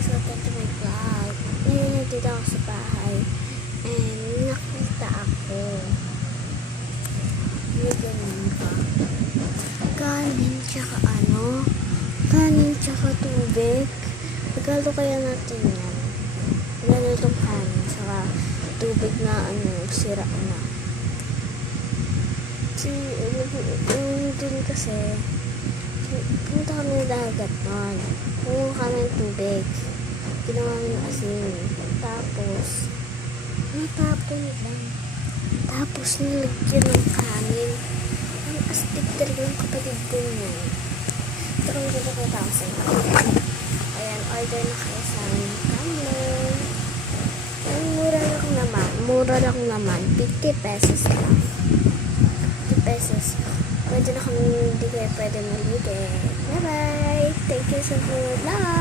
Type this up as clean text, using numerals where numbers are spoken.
guys, welcome to my vlog. Ngayon nandito ako sa bahay and nakita ako may ganun ka kanin tsaka tubig. Regalo kaya natin yan, ganitong kanin tsaka tubig na sira na yung dun kasi punta kami ng dagat nun. Kumuha kami ng tubig. Ginawa kami ng asin. Tapos, natapon lang. Tapos, nilagyan ng kanin. Ang astig talaga yung kapatid ko niya. Pero hindi na kita ako sa inyo. Ayan, order na kayo sa amin kanin. Ang mura lang naman. 50 pesos lang. 50 pesos. Pwede na kami, hindi kayo pwede maligid. Bye-bye! Thank you so much.